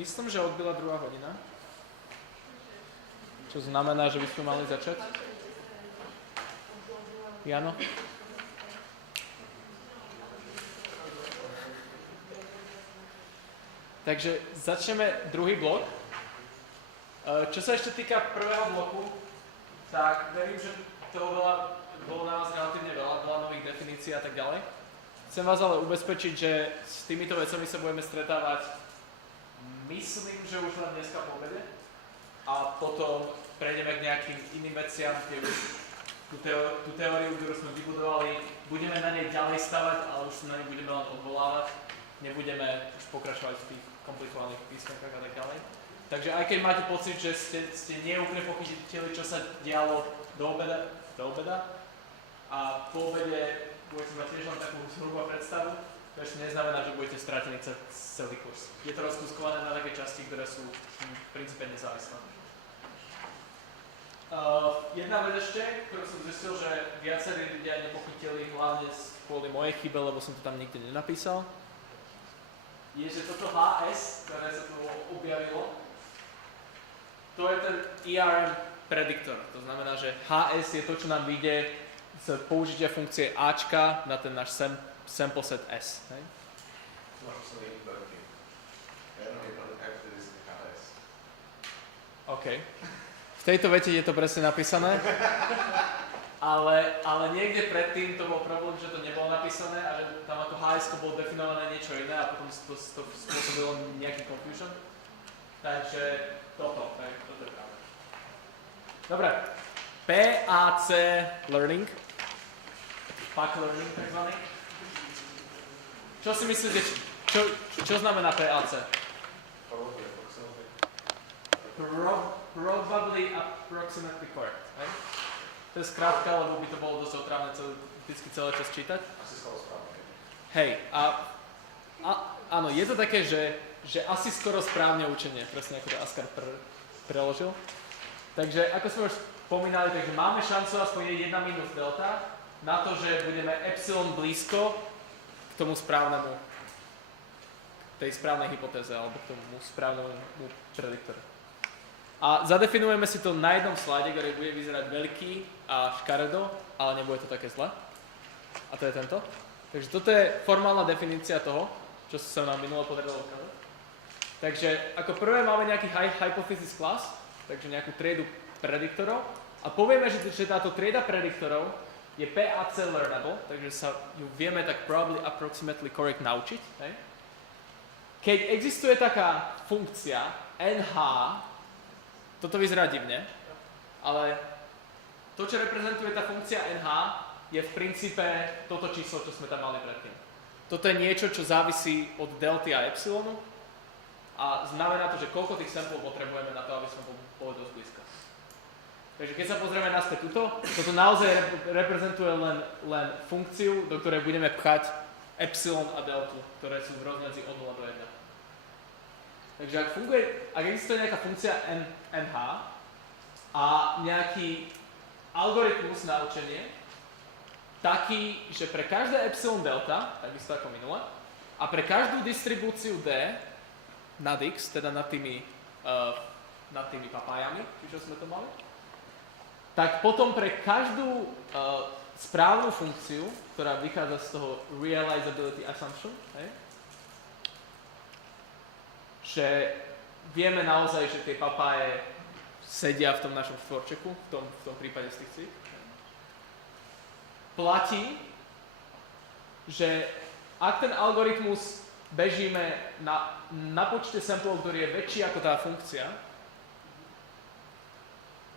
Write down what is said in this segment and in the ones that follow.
myslím, že odbyla 2. hodina. Čo znamená, že by sme mali začať? Jano? Takže začneme druhý blok. Čo sa ešte týka prvého bloku, tak verím, že toho bolo na vás relatívne veľa nových definícií a tak ďalej. Chcem vás ale ubezpečiť, že s týmito vecami sa budeme stretávať, myslím, že už len dneska po obede. A potom prejdeme k nejakým iným veciam, kde už tú teóriu, ktorú sme vybudovali, budeme na nej ďalej stavať, ale už sa na nej budeme len odvolávať. Nebudeme už pokračovať v tých komplikovaných písmenkách a tak ďalej. Takže aj keď máte pocit, že ste neúplne pochytili, čo sa dialo do obeda a po obede budete mať tiež len takú zhrubú predstavu, to ešte neznamená, že budete stratení celý kurz. Je to rozkuskované na také časti, ktoré sú v princípe nezávislé. Jedna vec ešte, ktorú som zistil, že viacerí ľudia nepochytili hlavne kvôli mojej chybe, lebo som to tam nikde nenapísal, je, že toto HS, ktoré sa tu objavilo, to je ten ERM prediktor. To znamená, že HS je to, čo nám vyjde z použitia funkcie Ačka na ten náš sample set S. Hej? OK. V tejto vete je to presne napísané, ale niekde predtým to bol problém, že to nebolo napísané a že tam ako HS bolo definované niečo iné a potom to spôsobilo nejaký confusion. Takže toto je pravda. Dobre. PAC learning. PAC learning takzvaný. Čo si myslíte, čo znamená PAC? Probably approximately correct. Right? To je skrátka, lebo by to bolo dosť otrávne vždycky celé čas čítať. Asi skoro správne. Hej, áno, je to také, že asi skoro správne učenie, presne ako to Askar preložil. Takže ako sme už spomínali, takže máme šancu aspoň 1 minus delta na to, že budeme epsilon blízko k tomu správnemu, tej správnej hypotéze alebo k tomu správnemu prediktoru. A zadefinujeme si to na jednom slide, ktorý bude vyzerať veľký a škaredo, ale nebude to také zle. A to je tento. Takže toto je formálna definícia toho, čo sa nám minulo podarilo ukázať. Takže ako prvé máme nejaký hypothesis class, takže nejakú triedu prediktorov. A povieme, že táto trieda prediktorov je PAC learnable, takže sa ju vieme tak probably approximately correct naučiť. Hej? Keď existuje taká funkcia NH, toto vyzerá divne, ale to, čo reprezentuje tá funkcia NH, je v princípe toto číslo, čo sme tam mali predtým. Toto je niečo, čo závisí od delty a epsilonu a znamená to, že koľko tých samplov potrebujeme na to, aby sme boli dosť blízko. Takže keď sa pozrieme naspäť toto naozaj reprezentuje len funkciu, do ktorej budeme pchať epsilon a deltu, ktoré sú v rozmedzi od 0 do 1. Takže ak existuje nejaká funkcia NH a nejaký algoritmus na učenie, taký, že pre každé epsilon delta, takisto ako minule, a pre každú distribúciu D nad x, teda nad tými papájami, čo sme to mali, tak potom pre každú správnu funkciu, ktorá vychádza z toho realizability assumption, že vieme naozaj, že tie papáje sedia v tom našom štvorčeku, v tom prípade z tých cít. Platí, že ak ten algoritmus bežíme na počte samplov, ktorý je väčší ako tá funkcia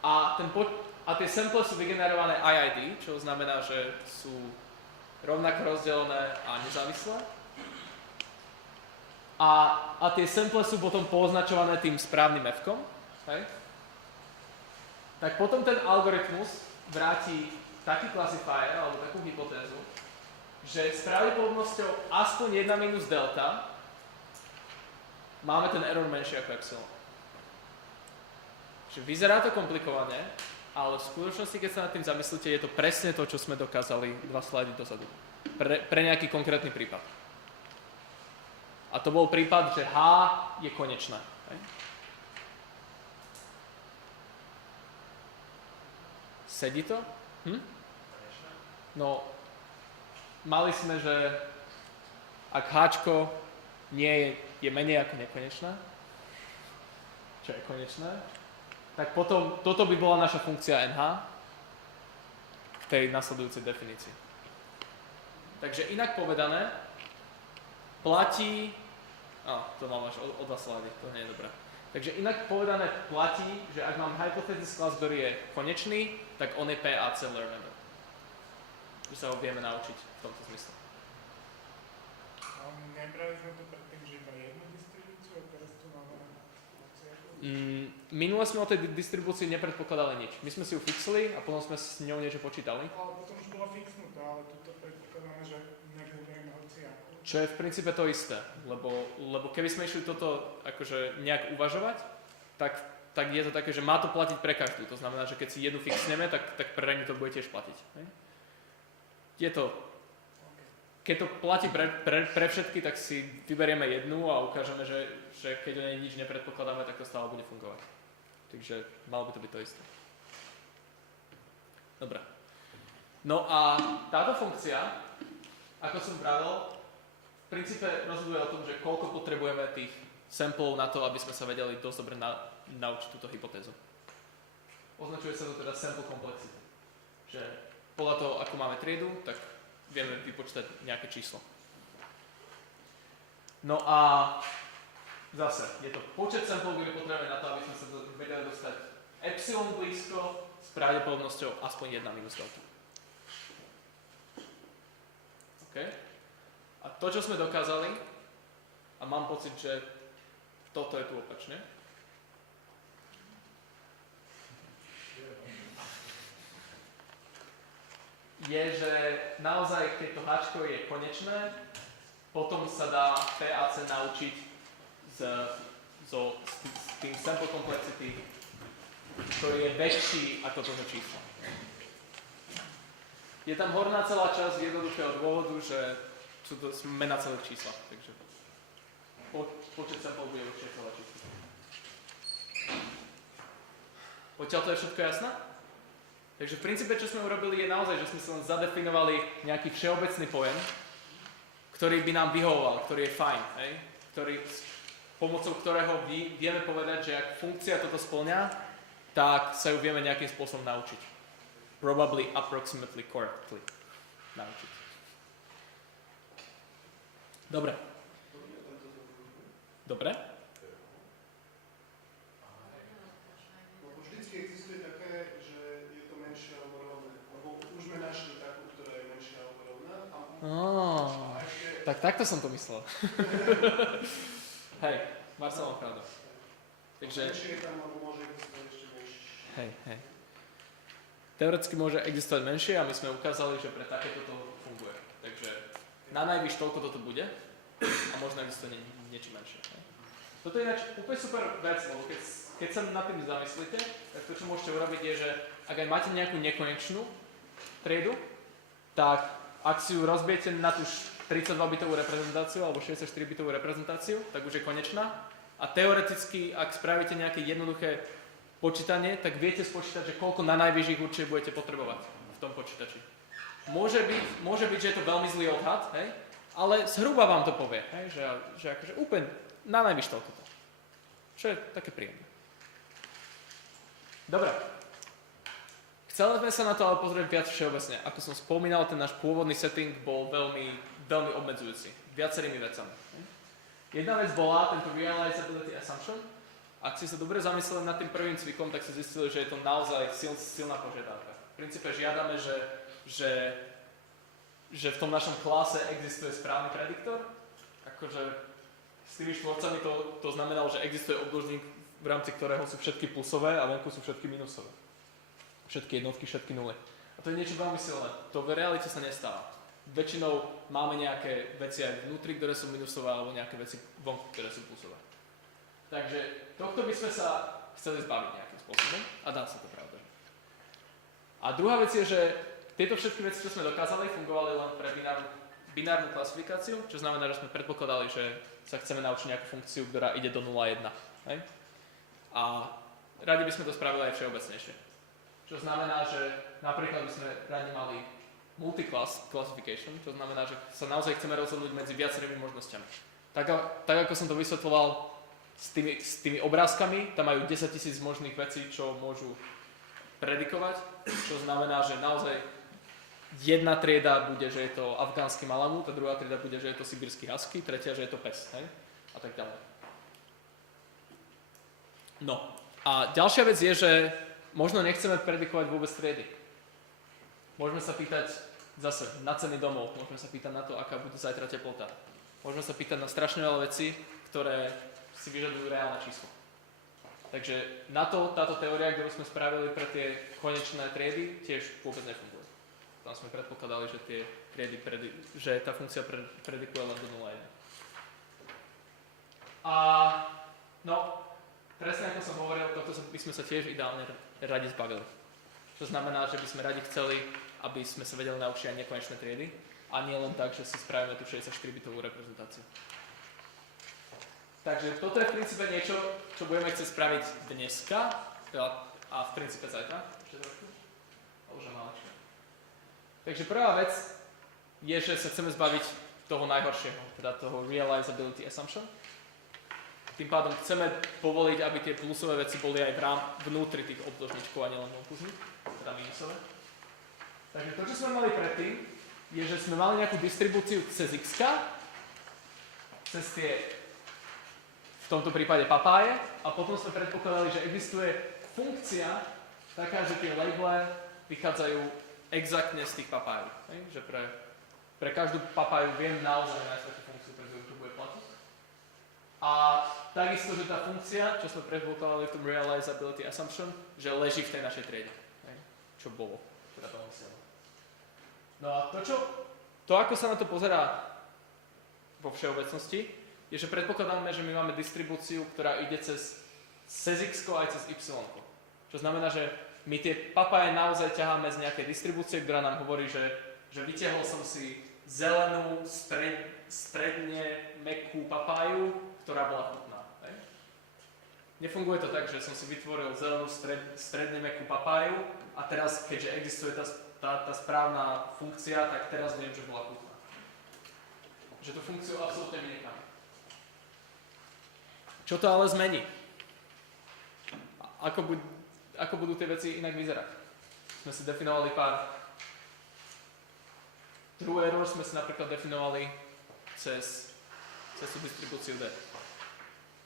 a tie sample sú vygenerované IID, čo znamená, že sú rovnako rozdelené a nezávislé, a tie sample sú potom poznačované tým správnym F-kom, hej? Tak potom ten algoritmus vráti taký classifier alebo takú hypotézu, že s pravdepodobnosťou aspoň 1 minus delta máme ten error menší ako epsilon. Čiže vyzerá to komplikovane, ale v skutočnosti, keď sa nad tým zamyslíte, je to presne to, čo sme dokázali 2 slajdy dozadu. Pre nejaký konkrétny prípad. A to bol prípad, že H je konečné. Hej. Sedí to? No, mali sme, že ak Hčko nie je menej ako nekonečné, čo je konečné, tak potom toto by bola naša funkcia NH v tej nasledujúcej definícii. Takže inak povedané, platí... to mám až o 2 slidy, to nie je dobré. Takže inak povedané platí, že ak mám hypothetical class, ktorý je konečný, tak on je PAC learnable. Že sa ho vieme naučiť v tomto zmysle. Nebrali sme to predtým, že iba jednu distribúciu a teraz tu máme hociakú? Minule sme o tej distribúcii nepredpokladali nič. My sme si ju fixli a potom sme s ňou niečo počítali. Ale potom už bola fixnutá, ale tu predpokladáme, že nebudeme hociakú. Čo je v princípe to isté, lebo keby sme išli toto akože nejak uvažovať, tak je to také, že má to platiť pre každú. To znamená, že keď si jednu fixneme, tak pre ňu to bude tiež platiť. Hej? Je to... Keď to platí pre všetky, tak si vyberieme jednu a ukážeme, že keď o nej nič nepredpokladáme, tak to stále bude fungovať. Takže malo by to byť to isté. Dobre. No a táto funkcia, ako som pravil, v princípe rozhoduje o tom, že koľko potrebujeme tých samplov na to, aby sme sa vedeli dosť dobre naučiť túto hypotézu. Označuje sa to teda sample complexity. Že podľa toho, ako máme triedu, tak vieme vypočítať nejaké číslo. No a zase, je to počet samplov, ktoré potrebujeme na to, aby sme sa vedeli dostať epsilon blízko s pravdepodobnosťou aspoň 1 minus delta. OK? A to, čo sme dokázali, a mám pocit, že toto je tu opačne, je, že naozaj, keď to Hčko je konečné, potom sa dá PAC naučiť s tým sample complexity, ktorý je väčší ako toto číslo. Je tam horná celá časť z jednoduchého dôvodu, že sú to mena celých číslach, takže počet sample bude určite celé číslo. Odtiaľ to je všetko jasné? Takže v princípe, čo sme urobili, je naozaj, že sme si len zadefinovali nejaký všeobecný pojem, ktorý by nám vyhovoval, ktorý je fajn, hej? Pomocou ktorého vieme povedať, že ak funkcia toto spĺňa, tak sa ju vieme nejakým spôsobom naučiť. Probably approximately correctly naučiť. Dobre. Dobre? Vždycky existuje také, že je to menšie alebo rovné. Lebo už sme našli takú, ktorá je menšia alebo rovná. Tak takto som to myslel. Hej, Marcel má pravdu. Takže... Menšie tam môže existovať ešte menšie. Hej. Teoreticky môže existovať menšie a my sme ukázali, že pre takéto to funguje. Takže na najvyš toľko toto bude a možno existuje niečo menšie. Hej. Toto je ináč úplne super vec, lebo keď sa nad tým zamyslíte, tak to, čo môžete urobiť, je, že ak aj máte nejakú nekonečnú triedu, tak ak si ju rozbijete na tú 32-bitovú reprezentáciu alebo 64-bitovú reprezentáciu, tak už je konečná. A teoreticky, ak spravíte nejaké jednoduché počítanie, tak viete spočítať, že koľko na najvyšších určite budete potrebovať v tom počítači. Môže byť, že je to veľmi zlý odhad, hej? Ale zhruba vám to povie, hej? Že akože úplne na najvyššie toľko to. Čo je také príjemné. Dobre. Chceli sme sa na to ale pozrieť viac všeobecne. Ako som spomínal, ten náš pôvodný setting bol veľmi obmedzujúci. Viacerými vecami. Jedna vec bola tento realizability assumption. Ak ste sa dobre zamysleli nad tým prvým cvikom, tak ste zistili, že je to naozaj silná požiadavka. V princípe žiadame, že v tom našom klase existuje správny prediktor. Akože s tými štvorcami to znamenalo, že existuje obdĺžnik, v rámci ktorého sú všetky plusové a vonku sú všetky minusové. Všetky jednotky, všetky nuly. A to je niečo veľmi silné. To v realite sa nestáva. Väčšinou máme nejaké veci aj vnútri, ktoré sú minusové, alebo nejaké veci vonku, ktoré sú plusové. Takže tohto by sme sa chceli zbaviť nejakým spôsobom a dá sa to, pravda. A druhá vec je, že tieto všetky veci, čo sme dokázali, fungovali len pre binárnu klasifikáciu, čo znamená, že sme predpokladali, že sa chceme naučiť nejakú funkciu, ktorá ide do 0,1. Hej? A radi by sme to spravili aj všeobecnejšie. Čo znamená, že napríklad by sme radi mali multiclass classification, čo znamená, že sa naozaj chceme rozhodnúť medzi viacerými možnosťami. Tak ako som to vysvetloval s tými obrázkami, tam majú 10 000 možných vecí, čo môžu predikovať, čo znamená, že naozaj jedna trieda bude, že je to afgánsky malamút, a druhá trieda bude, že je to sibírsky husky, tretia, že je to pes, hej? A tak ďalej. No, a ďalšia vec je, že možno nechceme predikovať vôbec triedy. Môžeme sa pýtať zase na ceny domov, môžeme sa pýtať na to, aká bude zajtra teplota. Môžeme sa pýtať na strašne veľa vecí, ktoré si vyžadujú reálne číslo. Takže na to táto teória, ktorú sme spravili pre tie konečné triedy, tiež vôbec nefunguje. Tam sme predpokladali, že tie triedy, že tá funkcia predikuje len do 0,1. A no, presne ako som hovoril, toto by sme sa tiež ideálne radi zbavili. To znamená, že by sme radi chceli, aby sme sa vedeli naučiť aj nekonečné triedy, a nie len tak, že si spravíme tú 64-bitovú reprezentáciu. Takže toto je v princípe niečo, čo budeme chcieť spraviť dneska, a v princípe zajtra. Takže prvá vec je, že sa chceme zbaviť toho najhoršieho, teda toho realizability assumption. Tým pádom chceme povoliť, aby tie plusové veci boli aj vnútri tých obdĺžničkov a nielen vonkužných, teda minusové. Takže to, čo sme mali predtým, je, že sme mali nejakú distribúciu cez x, cez tie, v tomto prípade papáje, a potom sme predpokladali, že existuje funkcia taká, že tie labele vychádzajú exaktne z tých papájov. Že pre každú papáju viem naozaj nájsť takú funkciu, pre ktorú to bude platiť. A takisto, že tá funkcia, čo sme predpokladali v tom realizability assumption, že leží v tej našej triede. Čo bolo. Teda to muselo. No a to, ako sa na to pozerá vo všeobecnosti, je, že predpokladáme, že my máme distribúciu, ktorá ide cez x aj cez y. Čo znamená, že my tie papáje naozaj ťaháme z nejakej distribúcie, ktorá nám hovorí, že vytiahol som si zelenú, stredne mäkkú papáju, ktorá bola chutná. Hej? Nefunguje to tak, že som si vytvoril zelenú, stredne mäkkú papáju a teraz, keďže existuje tá správna funkcia, tak teraz viem, že bola chutná. Že tú funkciu absolútne vynecháme. Čo to ale zmení? Ako budú tie veci inak vyzerať? Sme si definovali pár true error, sme si napríklad definovali cez tú distribúciu D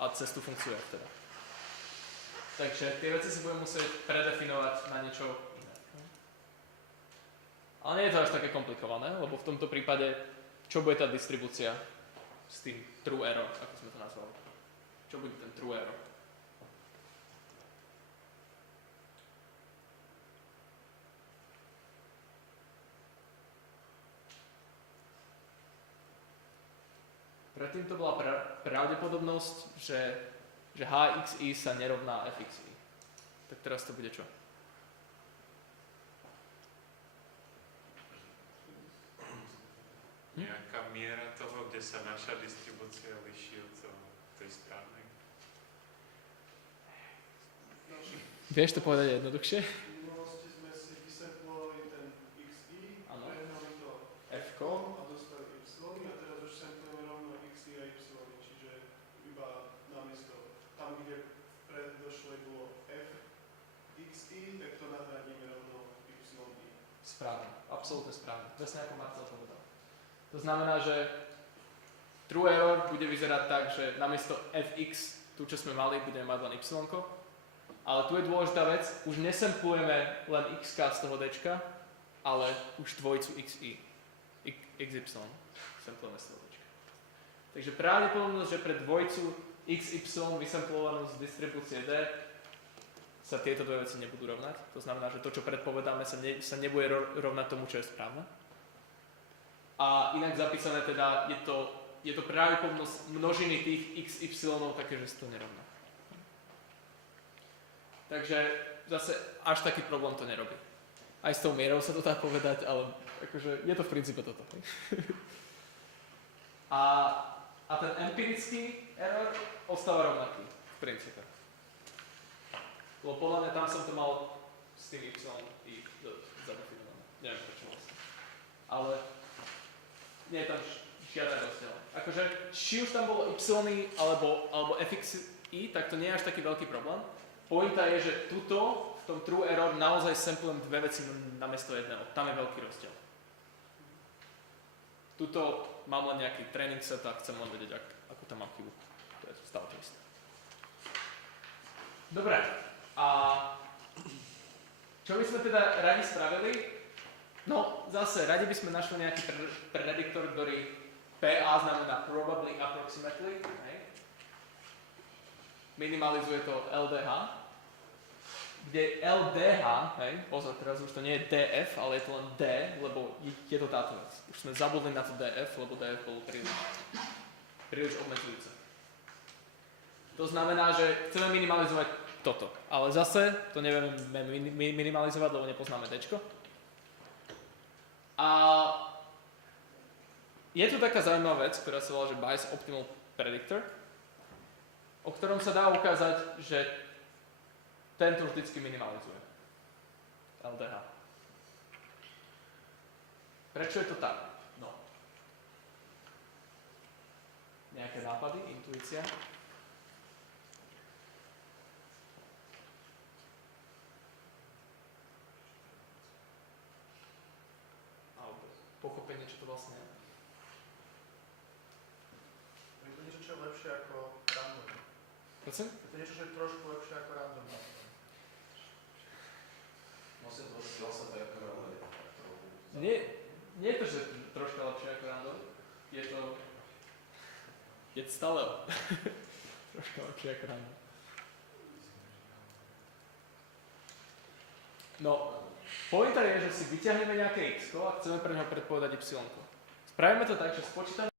a cez tú funkciu F teda. Takže tie veci si budeme musieť predefinovať na niečo iné. Ale nie je to až také komplikované, lebo v tomto prípade čo bude tá distribúcia s tým true error, ako sme to nazvali? Čo bude ten true error? Predtým to bola pravdepodobnosť, že hxi sa nerovná fxi. Tak teraz to bude čo? Nejaká miera toho, kde sa naša distribúcia líši od tej správnej. Vieš to povedať jednoduchšie? V minulosti sme si vysemplovali ten xi, Áno. prehnali to F-ko. a dostali y, a teraz už semplujeme rovno xi a y, čiže iba namiesto tam, kde v predošlej bolo f xi, tak to nahradíme rovno y. Správne, absolútne správne. Presne ako Marcel povedal. To znamená, že true error bude vyzerať tak, že namiesto fx, tu čo sme mali, budeme mať len y. Ale tu je dôležitá vec, už nesemplujeme len x z toho d, ale už dvojicu xy. xy semplujeme z toho d. Takže pravdepodobnosť, že pre dvojicu xy vysemplovanú z distribúcie d sa tieto dve veci nebudú rovnať. To znamená, že to, čo predpovedáme, sa nebude rovnať tomu, čo je správne. A inak zapísané teda je to pravdepodobnosť množiny tých xy také, že sa to nerovná. Takže zase až taký problém to nerobí. Aj s tou mierou sa to dá povedať, ale akože je to v princípe toto. a ten empirický error ostáva rovnaký v princípe. Lebo podľa mňa tam som to mal s tým y i zadefinované. Neviem prečo vlastne. Ale nie je tam žiaden rozdiel. Akože, či už tam bolo y alebo fx i, tak to nie je až taký veľký problém. Pointa je, že tuto v tom true error naozaj samplujem dve veci namiesto jedného. Tam je veľký rozdiel. Tuto mám len nejaký training set a chcem len vedieť, akú tam mám chybu. To je stále to isté. Dobre. A čo by sme teda radi spravili? No, zase, radi by sme našli nejaký prediktor, ktorý PA znamená probably approximately, hej? Minimalizuje to LDH, kde LDH, hej, pozor, teraz už to nie je DF, ale je to len D, lebo je to táto vec. Už sme zabudli na to DF, lebo DF bolo príliš obmedzujúce. To znamená, že chceme minimalizovať toto, ale zase to nevieme minimalizovať, lebo nepoznáme Dčko. A je tu taká zaujímavá vec, ktorá sa volá, že Bayes Optimal Predictor, o ktorom sa dá ukázať, že tento vždycky minimalizuje LDH. Prečo je to tak? No. Nejaké nápady, intuícia? Alebo pochopenie, čo to vlastne je? Je to niečo, čo je lepšie ako random. Prosím? Je to niečo, čo je trošku lepšie ako random. Nie je to, že troška lepšie ako random. Je to stále troška lepšie ako random. No, pointa je, že si vyťahneme nejaké x a chceme pre neho predpovedať y. Spravíme to tak, že spočítame